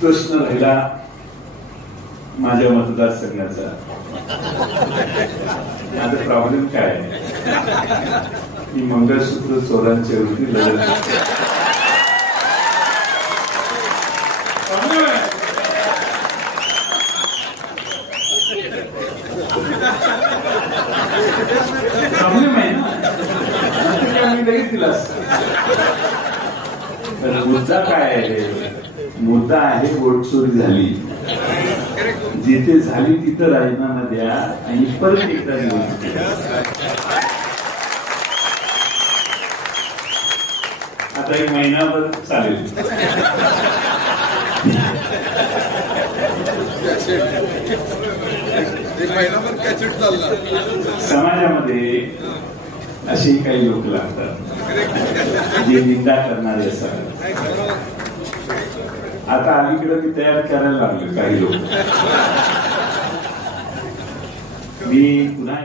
प्रश्न राहिला माझ्या मतदारसंघाचा. माझा प्रॉब्लेम काय आहे की मंगळसूत्र चोरांच्या विरुद्ध लढत. प्रॉब्लेम आहे ना, मी लगेच दिला. तर मुद्दा काय आहे? मुद्दा आहे वोट चोरी झाली. जिथे झाली तिथं राजीनामा द्या आणि परत एकदा निवडणूक द्या. आता एक महिनाभर चालेल. समाजामध्ये असे काही लोक लागतात जे निंदा करणारे असतात. आता अलीकडे मी तयार करायला लागलो काही लोक. मी पुन्हा